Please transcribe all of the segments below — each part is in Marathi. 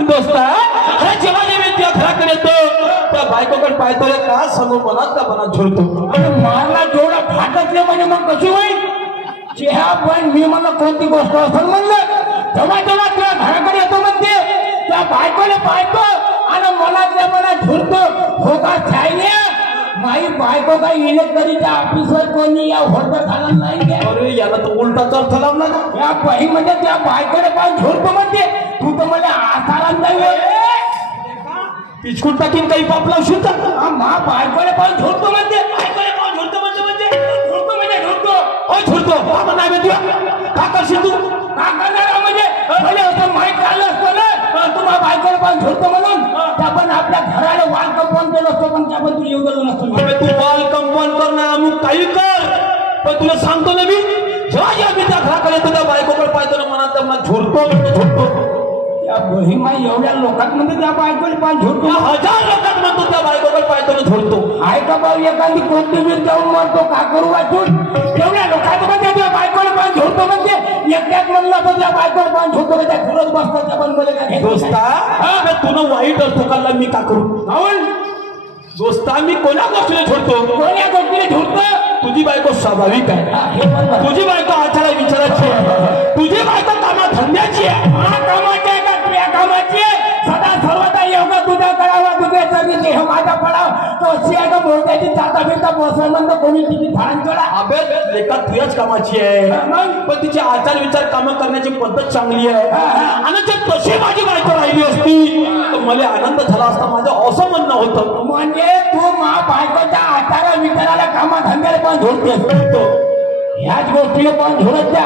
दोस्ता अरे जेव्हा मी त्या घराकडे येतो त्या बायकोकडे पाहतो का सांगू मनात का मनात झुरतो मला जेवढा फाटकले म्हणजे मग कशी होईल चेहा पण मी मला कोणती गोष्ट असं म्हणलं तेव्हा तेव्हा तुला घराकडे येतो म्हणते त्या बायकोला पाहतो आणि मनातल्या मनात झुरतो हो का छायने माई बायको काही इलेक्ट्रिकच्या ऑफिसवर कोणी या होटल झालं नाही अरे याला तर उलटाचा अर्थ लावला ना या बाई म्हणजे त्या बायकोला पाहून झुरतो म्हणते तू तर मला आसारात नाही पिचकून टाकीन काही पाप लावशील तर मा बायकोला पाहून झुरतो म्हणते बायकोला पाहून झुरतो झुरतो नाही माहिती का करशील तू का करणार म्हणजे भले असं माहीत झालं असतं ना तुम्हाला बायकोला पाहून झुरतो म्हणून आपण आपल्या घराला वाल कंपाऊंड केलं असतो पण त्यापण तू येऊ गेलो नसतो तू वाल कंपाऊंड कर ना अमुक काही कर पण तुला सांगतो ना मी जेव्हा मी त्या घराकडे येतो त्या बायकोकडे पाहतो ना मनात मला झुरतो त्या बहिमा एवढ्या लोकात म्हणजे त्या बायकोला पाहून झुरतो 1000 लोकात म्हणतो त्या बायकोकडे पाहतो ना झुरतो आहे का भाऊ एखादी कोथिंबीर जाऊन म्हणतो का करू वाचून एवढ्या लोकात म्हणजे त्या बायकोला पाहून झुरतो म्हणजे एकट्यात म्हणलं तर त्या बायकोला पाहून झुरतो त्या घरच बसतात त्या पण मला काय दोस्ता तुला वाईट असतो का मी का करू दोस्ता मी कोणा गोष्टीला झुरतो कोण्या गोष्टीला झुरतो तुझी बायको स्वाभाविक आहे तुझी बायको आचारा विचाराची आहे तुझी बायको कामा धंद्याची आहे कामाची आहे का तुझ्या कामाची आहे सदा सर्वदा योगा तुझा करावा तुझे तरी देह माझा पडाव तो शियागा बोलताची चाता बिरता बसवा म्हणतो कोणी तिची धारण करा अबे लेका तुझ्याच कामाची आहे पण तिची आचार विचार कामं करण्याची पद्धत चांगली आहे आणि जर तशी माझी बायको राहिली असती तर मला आनंद झाला असता माझं असं म्हणणं होतं म्हणजे तू मा बायकोच्या आचारा विचाराला कामा धंद्याला पण झुरतेस ह्याच गोष्टीला पण झुरत द्या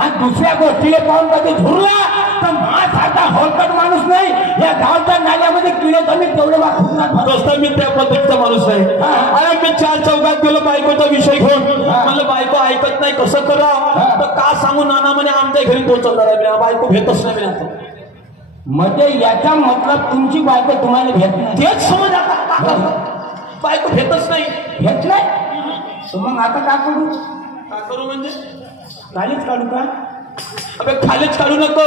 आणि दुसऱ्या गोष्टीला पाहून कधी झुरला तर माझ्यासारखा होलकट माणूस नाही या गावच्या नाल्यामध्ये किडे कमी तेवढे वाचणार मी त्या पद्धतीचा माणूस आहे अरे मी 4 चौकात गेलो बायकोचा विषय घेऊन मला बायको ऐकत नाही कसं करा तर का सांगू नाना म्हणे आमच्या घरी पोहोचवणार आहे बायको भेटच नाही आता म्हणजे याचा मतलब तुमची बायको तुम्हाला भेट नाही तेच समज आता बायको भेटच नाही भेट नाही मग आता का करू म्हणजे खालीच काढू का अबे खालीच काढू नको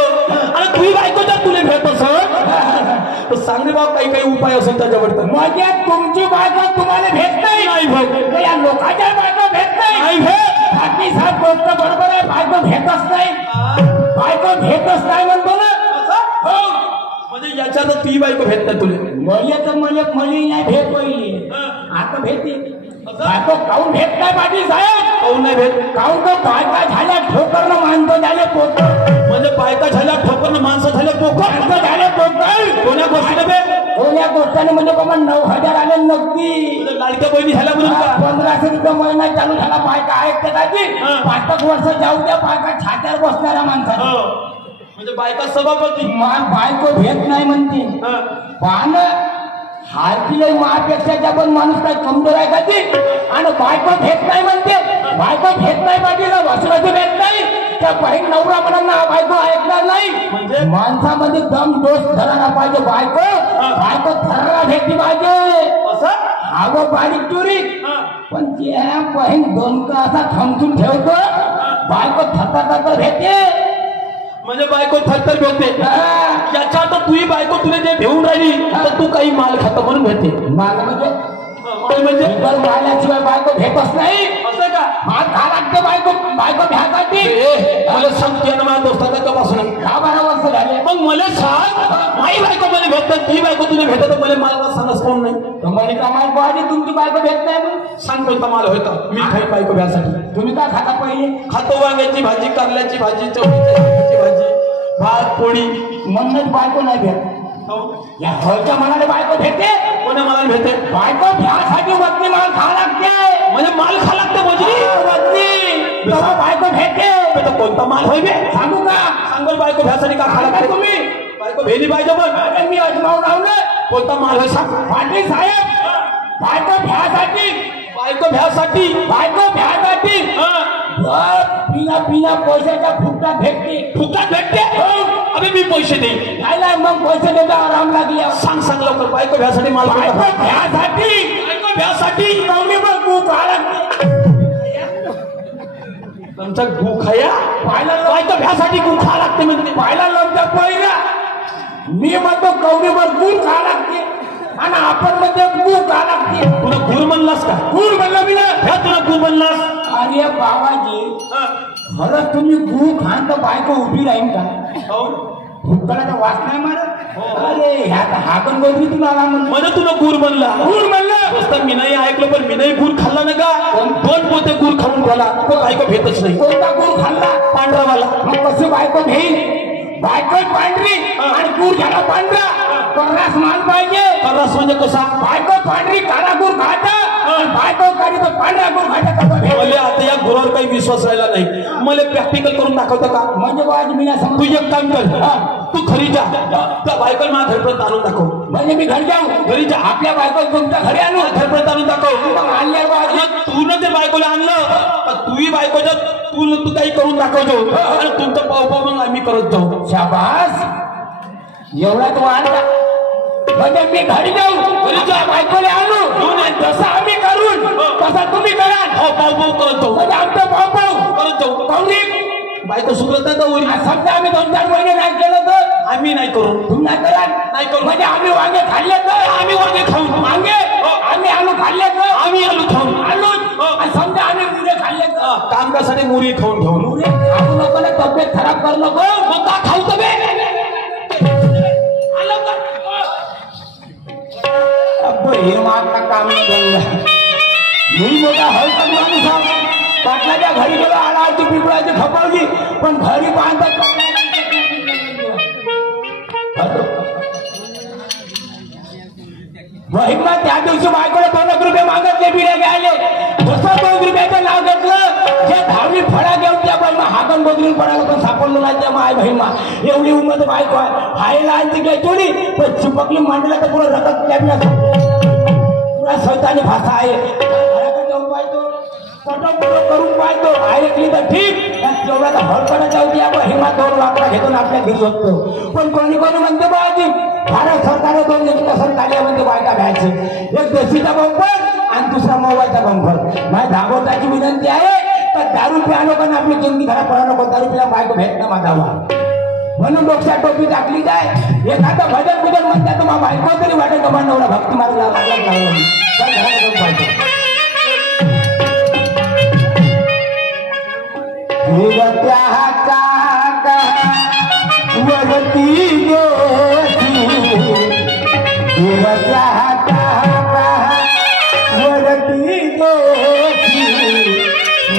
आणि तुझी बायको जर तुला भेट असत तर सांग रे बाबा काही उपाय असेल त्याच्यावर म्हणजे तुमची बायको तुम्हाला भेट नाही भाऊ या लोकांच्या बायको भेट नाही भेट बाकी साहेब गोष्ट बरोबर आहे बायको भेटच नाही म्हणतो ना म्हणजे याच्यात तुझी बायको भेट नाही तुला म्हणजे तर म्हणजे नाही भेट पहिली आता भेटते बायको काऊन भेट नाही पाटील साहेब काऊन नाही भेट काऊन तो बायका झाल्या ठोकरनं माणसं झाले पोकर म्हणजे बायका झाल्या ठोकरनं माणसं झाले पोकर झाले पोकर कोण्या गोष्टीने भेट कोण्या गोष्टीने म्हणजे बाबा 9000 आले नक्की लाडक्या बहिणी झाल्या म्हणून का 1500 रुपये महिना चालू झाला बायका ऐकते का ती 5-5 वर्ष जाऊ द्या बायका छात्यावर बसणाऱ्या माणसाला म्हणजे बायका सभापती बायको भेट नाही म्हणते पान हारतीले महापेक्षा पण माणूस काय कमजोर आहे का ती आणि बायको भेट नाही म्हणते बायको भेट नाही पाटील वासराची भेट नाही त्या बहीण नवरा म्हणा बायको ऐकणार नाही म्हणजे माणसामध्ये दम दोष धरायला पाहिजे बायको धरायला भेटली पाहिजे असं हावं बारीक चोरी पण त्या बहीण दोन का असा थांबून ठेवतो बायको थरथर भेटते म्हणजे बायको थरथर भेटते याच्या आता तुझी बायको तुला जे भेऊन राहिली तर तू काही माल खातो म्हणून भेटते माल म्हणजे माल्याशिवाय बायको भेटच नाही असं का हात घा लागते बायको भ्यासाठी मला सांगते ना माझ्या दोस्ताचा पासून 10-12 वर्ष झाले मग मला सांग माई बायको मला भेटतात ती बायको तुला भेटत मला माल सांगच कोण नाही तुम्हाला का माल पाहिजे तुमची बायको भेट नाही म्हणून सांग कोणता माल होता मी खाई बायको भ्यासाठी तुम्ही काय खाता पहिले खातो वांग्याची भाजी कारल्याची भाजी चवळीची भाजी भात पोळी म्हणूनच बायको नाही भेट या हळच्या मनाने बायको भेटते कोणा मला भेटते बायको भ्यासाठी वतनी माल खा लागते म्हणजे माल खा लागते वतनी बायको भेटते कोणता माल होय बे सांगू का सांगल बायको भ्यासाठी का खा लागते तुम्ही बायको भेली पाहिजे पण मी अजमावून लावलं कोणता माल होय सांग पाटील साहेब बायको भ्यासाठी बिना पैशाच्या फुकटात भेटते अबे मी पैसे देईन नाही मग पैसे देता आराम लागली सांग लवकर बायको भ्यासाठी माल भ्यासाठी मम्मी मग तू तुमचा गु खाया बायको भ्यासाठी गु खा लागते म्हणजे पाहिला लोकचा पहिला मी म्हणतो कवडीवर गुळ खा लागते आणि आपण मध्ये गुळ खा लागते. तुला गुर म्हणलास का? गुळ म्हणलं मी ना. ह्या तुला गुर म्हणलास? अरे बाबाजी खरंच तुम्ही गुळ खान तर बायको उभी राहीन का? भुतकाळाचा वास नाही मारत? अरे ह्यात हाकण गोदरी तुम्हाला म्हणजे तुला गुर म्हणला? गुळ म्हणलं. मी नाही ऐकलं पण मी नाही गुर खाल्ला ना का? 2 पोते गुर खाऊन बोला बायको भेटच नाही. कोणता गुळ खाल्ला? पांढरावाला. मग कसं बायको घेईल? बायको पांढरी आणि गुळ झाला पांढरा. कर्रास माल पाहिजे. कर्रास म्हणजे कसा? बायको पांढरी काळा गुळ खाता, बायको काळी तर पांढरा गुळ खाता. मला आता या गुरावर काही विश्वास राहिला नाही. मला प्रॅक्टिकल करून दाखवतं का? म्हणजे आज मी नाही समज. तू एक काम कर, तू घरी जा, त्या बायकोला माझ्या घरपर्यंत आणून दाखव. म्हणजे मी घरी जाऊ? घरी जा. आपल्या बायको तुमच्या घरी आणू? घरपर्यंत आणून दाखव. आणल्या तू न ते बायकोला आणलं तूही बायकोच्या तू काही करून दाखवतो आणि तुमचं पाव मग आम्ही करत जाऊ. शाबास, एवढा तू आणला म्हणजे मी घरी जाऊ, घरी जा, बायकोला आणू. जसं आम्ही करून तसा तुम्ही करा. पाव करत जाऊ. म्हणजे आमचं पाव करत जाऊ. पाहुणे बायको सुधरत नाही तर समजा आम्ही 2-4 महिने नाही केलं तर आम्ही नाही करू. तुम्ही नाही करा? नाही करू. म्हणजे आम्ही वांगे खाल्ले तर आम्ही वांगे खाऊ. वांगे आम्ही आलू खाल्ले तर आम्ही आलू खाऊ. आलू. आणि समजा आम्ही मुरे खाल्ले तर कामकासाठी मुरी खाऊन घेऊन. मुरे खाऊ नको ना, तब्येत खराब करू नको. मग का खाऊ तर हे मागला काम मी मोठा हलकट माणूस आहे. पाटलाच्या घरी गेलो, आला होती पिंपळाची खपवली, पण घरी बांधत महिमा. त्या दिवशी बायकोला 2 रुपये मागतले बिड्या घ्यायले. जसं 2 रुपयाचं नाव घेतलं, जे 10वी फळा घेऊन त्या बाईमा हाकण बदलून पडायला पण सापडलो नाही. त्या माय बहिमा एवढी उमद बायको आहे. हायला आणती काय चोरी पण चिपकली मांडला तर पुढे रगत पुरा स्वतःने भाषा आहे. जाऊन पाहतो, करून पाहतो, ऐकली तर ठीक. तेवढा तर हळपणा जाऊ द्या. हिमा 2 वाकडा घेतो आपल्या घरी होतो. पण कोणी म्हणते बाजी भारत सरकारने 2 लेखी सरकारमध्ये बायका घ्यायचे. एक देशीचा बंपर आणि दुसरा मोबाईलचा बंपर. माझ्या दागोताची विनंती आहे तर दारू प्यानो पण आपली जिंदगी घरात पडा नको. दारू पिला बायको भेट ना माझावा म्हणून डोक्यात टोपी टाकली जाय. एखादं भजन पूजन म्हणतात मग बायको तरी वाटत का नवरा भक्ती मारला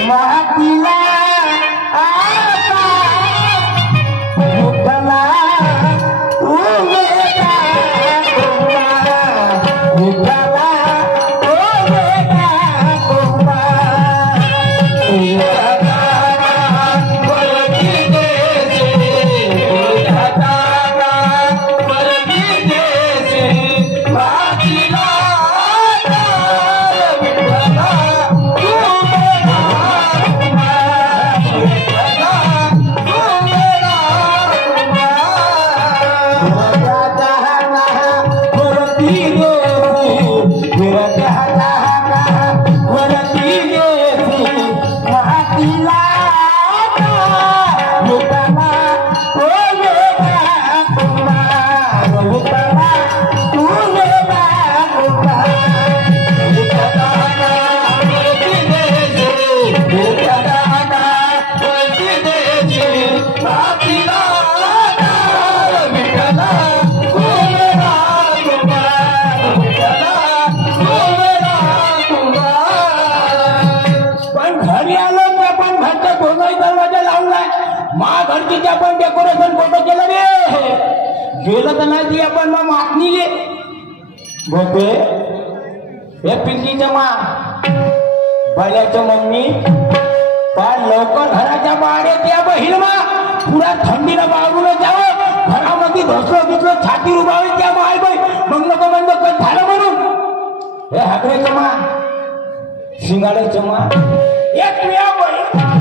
मातीला घरचीच्या पण डेकोरेशन फोटो केलं रे. गेलं तर नाही ती आपण मग मागणी बोटे हे पिंकीच्या मा बाल्याच्या मम्मी फार लवकर घराच्या बाहेर येते बहीण मा. पुरा थंडीला बाळून जावं, घरामध्ये धसलं घेतलं छाती उभावी त्या माय बाई मग नको बंद कर झालं म्हणून. हे हाकड्याच्या मा शिंगाड्याच्या मा एक वेळा बहीण